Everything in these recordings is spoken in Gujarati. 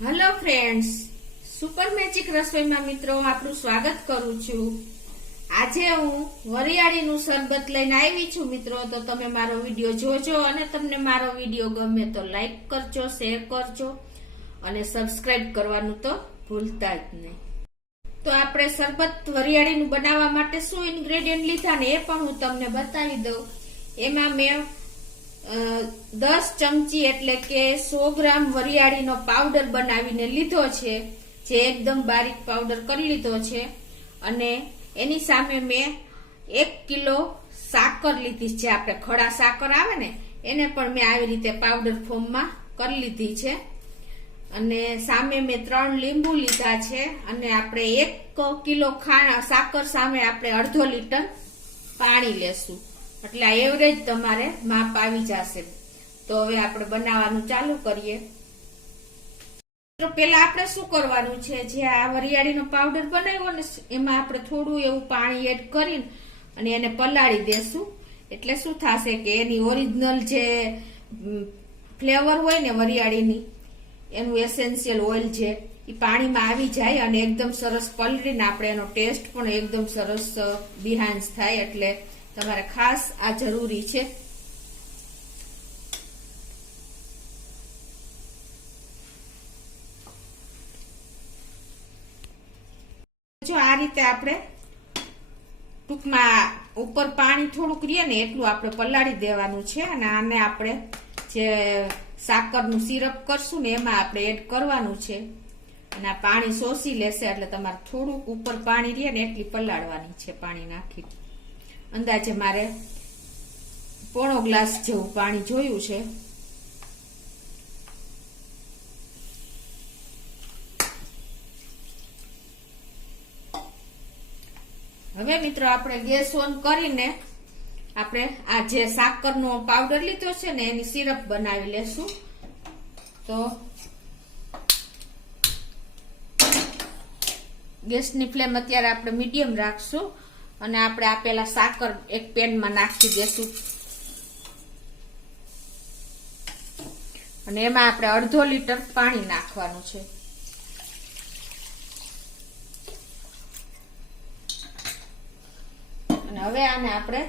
હેલો ફ્રેન્ડ્સ, સુપર મેજિક રસોઈમાં મિત્રો આપણું સ્વાગત કરું છું। આજે હું વરિયાળીનું શરબત લઈને આવી છું મિત્રો। તો તમે મારો વિડીયો જોજો અને તમને મારો વિડીયો ગમે તો લાઈક કરજો, શેર કરજો અને સબસ્ક્રાઇબ કરવાનું તો ભૂલતા જ નહીં। તો આપણે શરબત વરિયાળીનું બનાવવા માટે શું ઇન્ગ્રેડિયન્ટ લીધા ને એ પણ હું તમને બતાવી દઉં। એમાં મેં 10 ચમચી એટલે કે 100 ગ્રામ વરિયાળીનો પાવડર બનાવીને લીધો છે, જે એકદમ બારીક પાવડર કરી લીધો છે। અને એની સામે મેં 1 કિલો સાકર લીધી છે, આપણે ખડા સાકર આવે ને એને પણ મેં આવી રીતે પાવડર ફોર્મમાં કરી લીધી છે। અને સામે મેં 3 લીંબુ લીધા છે અને આપણે 1 કિલો સાકર સામે આપણે અડધો લીટર પાણી લેશું, એટલે આ એવરેજ તમારે માપ આવી જશે। તો હવે આપણે બનાવવાનું ચાલુ કરીએ। તો પેલા આપણે શું કરવાનું છે, જે આ વરિયાળીનો પાવડર બનાવ્યો ને એમાં આપણે થોડું એવું પાણી એડ કરીને અને એને પલાળી દેશું। એટલે શું થશે કે એની ઓરિજિનલ જે ફ્લેવર હોય ને વરિયાળીની, એનું એસેન્શિયલ ઓઇલ છે એ પાણીમાં આવી જાય અને એકદમ સરસ પલળીને આપણે એનો ટેસ્ટ પણ એકદમ સરસ બિહાન્સ થાય। એટલે તમારે ખાસ આ જરૂરી છે। જો આ રીતે આપણે ટૂંકમાં ઉપર પાણી થોડુંક રહે ને એટલું આપણે પલાળી દેવાનું છે અને આને આપણે જે સાકરનું સિરપ કરશું ને એમાં આપણે એડ કરવાનું છે અને આ પાણી શોષી લેશે। એટલે તમારે થોડુંક ઉપર પાણી રહે ને એટલી પલાળવાની છે પાણી નાખી। અંદાજે મારે પોણો ગ્લાસ જેવું પાણી જોયું છે। હવે મિત્રો આપણે ગેસ ઓન કરીને આપણે આ જે સાકરનો પાવડર લીધો છે ને એની સિરપ બનાવી લેશું। તો ગેસની ફ્લેમ અત્યારે આપણે મીડિયમ રાખશું અને આપણે આ પેલા સાકર એક પેનમાં નાખી દેશું અને એમાં આપણે અડધો લીટર પાણી નાખવાનું છે। અને હવે આને આપણે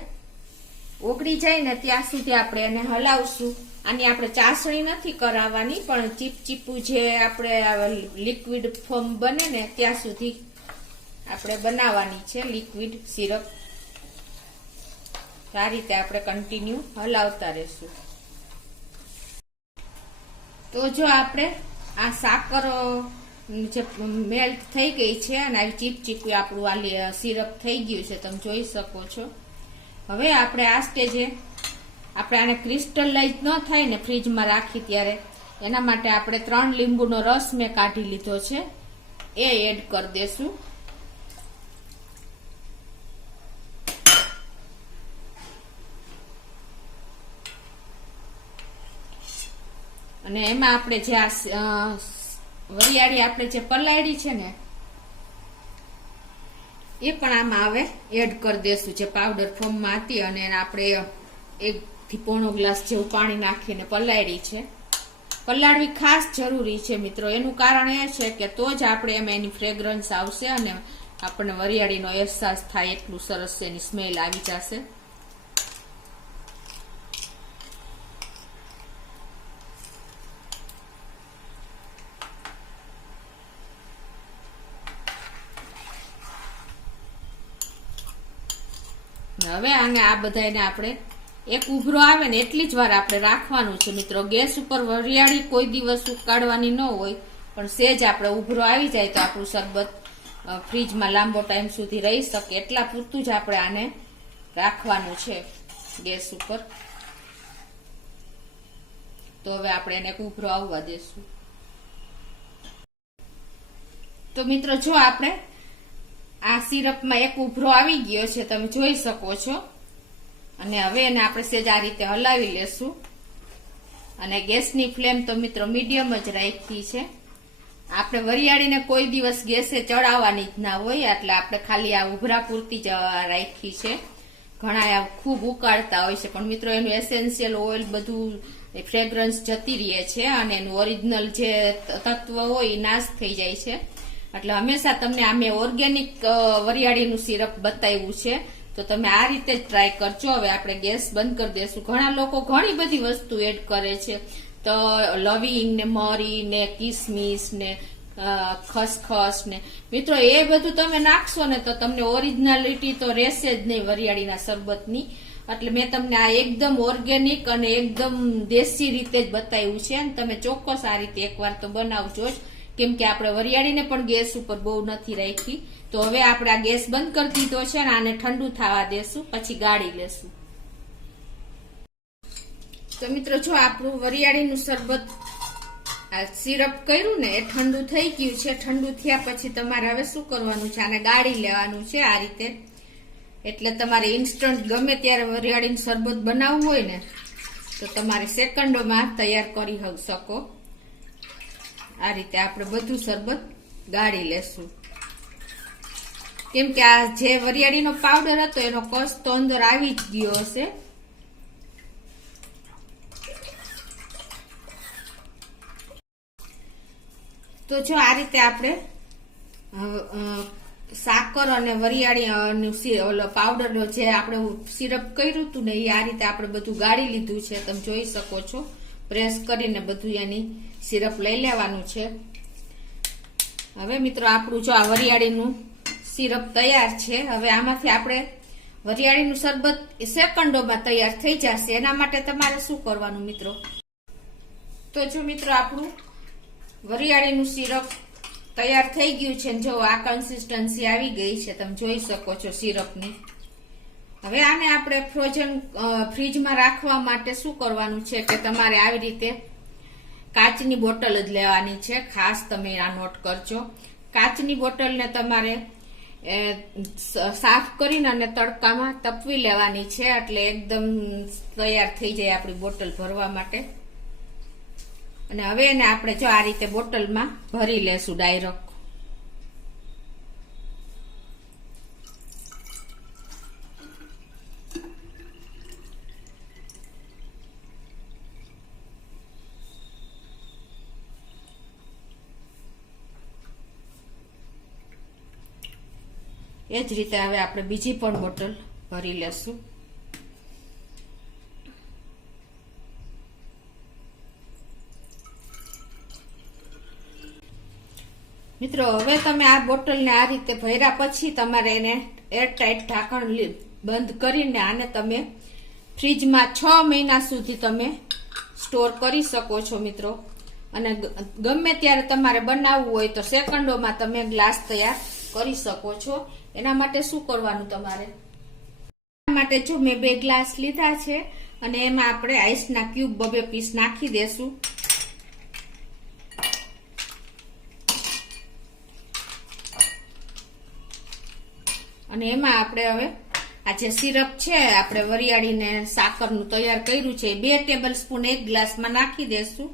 ઓગળી જાય ને ત્યાં સુધી આપણે એને હલાવશું। આની આપણે ચાસણી નથી કરાવવાની, પણ ચીપચીપું જે આપણે લિક્વિડ ફોર્મ બને ને ત્યાં સુધી આપણે બનાવવાની છે લિક્વિડ સિરપ। આ રીતે આપણે કન્ટિન્યુ હલાવતા રહેશું। તો જો આપણે આ સાકર જે મેલ્ટ થઈ ગઈ છે અને આવી ચીપચીપું આપણું આ સિરપ થઈ ગયું છે, તમે જોઈ શકો છો। હવે આપણે આ સ્ટેજે આપણે આને ક્રિસ્ટલાઇઝ ન થાય ને ફ્રીજમાં રાખી ત્યારે એના માટે આપણે 3 લીંબુનો રસ મેં કાઢી લીધો છે, એ એડ કરી દેશું। અને એમાં આપણે જે આ વરિયાળી આપણે જે પલાળી છે ને એ પણ આમાં હવે એડ કરી દેશું, જે પાવડર ફોર્મમાં હતી અને આપણે 1 થી પોણો ગ્લાસ જેવું પાણી નાખીને પલાળી છે। પલાળવી ખાસ જરૂરી છે મિત્રો, એનું કારણ એ છે કે તો જ આપણે એમાં એની ફ્રેગ્રન્સ આવશે અને આપણને વરિયાળીનો અહેસાસ થાય એટલું સરસ એની સ્મેલ આવી જશે। હવે આને આ બધાને આપણે એક ઉભરો આવે ને એટલી જ વાર આપણે રાખવાનું છે મિત્રો। ગેસ ઉપર વરિયાળી કોઈ દિવસ ઉકાળવાની ન હોય, પણ સેજ આપણે ઉભરો આવી જાય તો આપણું શરબત ફ્રીજમાં લાંબો ટાઈમ સુધી રહી શકે એટલા પૂરતું જ આપણે આને રાખવાનું છે ગેસ ઉપર। તો હવે આપણે એને એક ઉભરો આવવા દેશું। તો મિત્રો જો આપણે આ સિરપમાં એક ઉભરો આવી ગયો છે, તમે જોઈ શકો છો। અને હવે એને આપણે સેજ આ રીતે હલાવી લેશું અને ગેસની ફ્લેમ તો મિત્રો મીડિયમ જ રાખી છે। આપણે વરિયાળીને કોઈ દિવસ ગેસે ચડાવવાની જ ના હોય, એટલે આપણે ખાલી આ ઉભરા પૂરતી જ રાખી છે। ઘણા ખૂબ ઉકાળતા હોય છે, પણ મિત્રો એનું એસેન્શિયલ ઓઇલ બધું ફ્રેગ્રન્સ જતી રહે છે અને એનું ઓરિજિનલ જે તત્વ હોય એ નાશ થઈ જાય છે. એટલે હંમેશા તમને આ મેં ઓર્ગેનિક વરિયાળીનું સિરપ બતાવ્યું છે, તો તમે આ રીતે જ ટ્રાય કરજો. હવે આપણે ગેસ બંધ કરી દેશું. ઘણા લોકો ઘણી બધી વસ્તુ એડ કરે છે, તો લવિંગ ને મરી ને કિસમિસ ને ખસખસ ને મિત્રો એ બધું તમે નાખશો ને તો તમને ઓરિજિનાલિટી તો રહેશે જ નહીં વરિયાળીના શરબતની. એટલે મેં તમને આ એકદમ ઓર્ગેનિક અને એકદમ દેશી રીતે જ બતાવ્યું છે, અને તમે ચોક્કસ આ રીતે એકવાર તો બનાવજો જ, કેમ કે આપણે વરિયાળીને પણ ગેસ ઉપર બહુ નથી રાખી. તો હવે આપણે આ ગેસ બંધ કરી દીધો છે અને આને ઠંડુ થવા દેશું, પછી ગાળી લેશું. તો મિત્રો જો આપણું વરિયાળીનું શરબત આ સિરપ કર્યું ને એ ઠંડુ થઈ ગયું છે. ઠંડુ થયા પછી તમારે હવે શું કરવાનું છે, આને ગાળી લેવાનું છે આ રીતે. એટલે તમારે ઇન્સ્ટન્ટ ગમે ત્યારે વરિયાળીનું શરબત બનાવવું હોય ને તો તમારે સેકન્ડોમાં તૈયાર કરી શકો. આ રીતે આપણે બધું શરબત ગાળી લેશું, કેમ કે આ જે વરિયાળીનો પાવડર હતો એનો કસ તો અંદર આવી જ ગયો હશે. તો જો આ રીતે આપણે સાકર અને વરિયાળી પાવડર જે આપણે સિરપ કર્યું હતું ને એ આ રીતે આપણે બધું ગાળી લીધું છે. તમે જોઈ શકો છો, પ્રેસ કરીને બધું એની સિરપ લઈ લેવાનું છે. હવે મિત્રો આપણું જો આ વરિયાળીનું સિરપ તૈયાર છે. હવે આમાંથી આપણે વરિયાળીનું શરબત સેકન્ડોમાં તૈયાર થઈ જશે. એના માટે તમારે શું કરવાનું મિત્રો, તો જો મિત્રો આપણું વરિયાળીનું સિરપ તૈયાર થઈ ગયું છે. જો આ કન્સિસ્ટન્સી આવી ગઈ છે, તમે જોઈ શકો છો સિરપની. હવે આને આપણે ફ્રીજમાં રાખવા માટે શું કરવાનું છે કે તમારે આવી રીતે કાચની બોટલ જ લેવાની છે. ખાસ તમે આ નોટ કરજો. કાચની બોટલને તમારે સાફ કરીને અને તડકામાં તપવી લેવાની છે, એટલે એકદમ તૈયાર થઈ જાય આપણી બોટલ ભરવા માટે. અને હવે એને આપણે જો આ રીતે બોટલમાં ભરી લેશું ડાયરેક્ટ. એ જ રીતે હવે આપણે બીજી પણ બોટલ ભરી લેશું. મિત્રો હવે તમે આ બોટલને આ રીતે ભર્યા પછી તમારે એને એરટાઈટ ઢાંકણ બંધ કરીને આને તમે ફ્રીજમાં 6 મહિના સુધી તમે સ્ટોર કરી શકો છો મિત્રો. અને ગમે ત્યારે તમારે બનાવવું હોય તો સેકન્ડોમાં તમે ગ્લાસ તૈયાર કરી શકો છો. એના માટે શું કરવાનું તમારે, માટે જો મેં 2 ગ્લાસ લીધા છે અને એમાં આપણે આઈસના ક્યુબ 2 પીસ નાખી દેશું. અને એમાં આપણે હવે આ જે સિરપ છે આપણે વરિયાળીને સાકરનું તૈયાર કર્યું છે 2 ટેબલ સ્પૂન 1 ગ્લાસમાં નાખી દેશું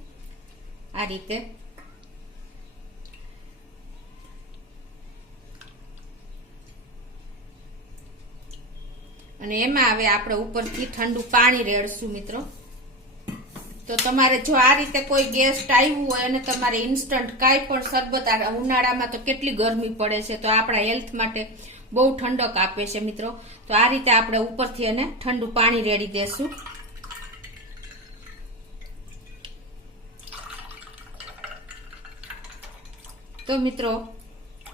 આ રીતે. અને એમાં હવે આપણે ઉપરથી ઠંડુ પાણી રેડશું મિત્રો. તો તમારે જો આ રીતે કોઈ ગેસ્ટ આવ્યું હોય અને તમારે ઇન્સ્ટન્ટ કાંઈ પણ શરબત, ઉનાળામાં તો કેટલી ગરમી પડે છે, તો આપણા હેલ્થ માટે બહુ ઠંડક આપે છે મિત્રો. તો આ રીતે આપણે ઉપરથી એને ઠંડુ પાણી રેડી દેશું. તો મિત્રો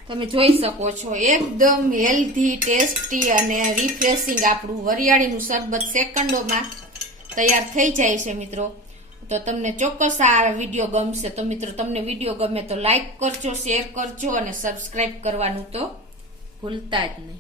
તમે જોઈ શકો છો એકદમ હેલ્ધી, ટેસ્ટી અને રિફ્રેશિંગ આપણું વરિયાળીનું શરબત સેકન્ડોમાં તૈયાર થઈ જાય છે મિત્રો. તો તમને ચોક્કસ આ વિડીયો ગમશે. તો મિત્રો તમને વિડીયો ગમે તો લાઈક કરજો, શેર કરજો અને સબસ્ક્રાઇબ કરવાનું તો ભૂલતા જ નહીં.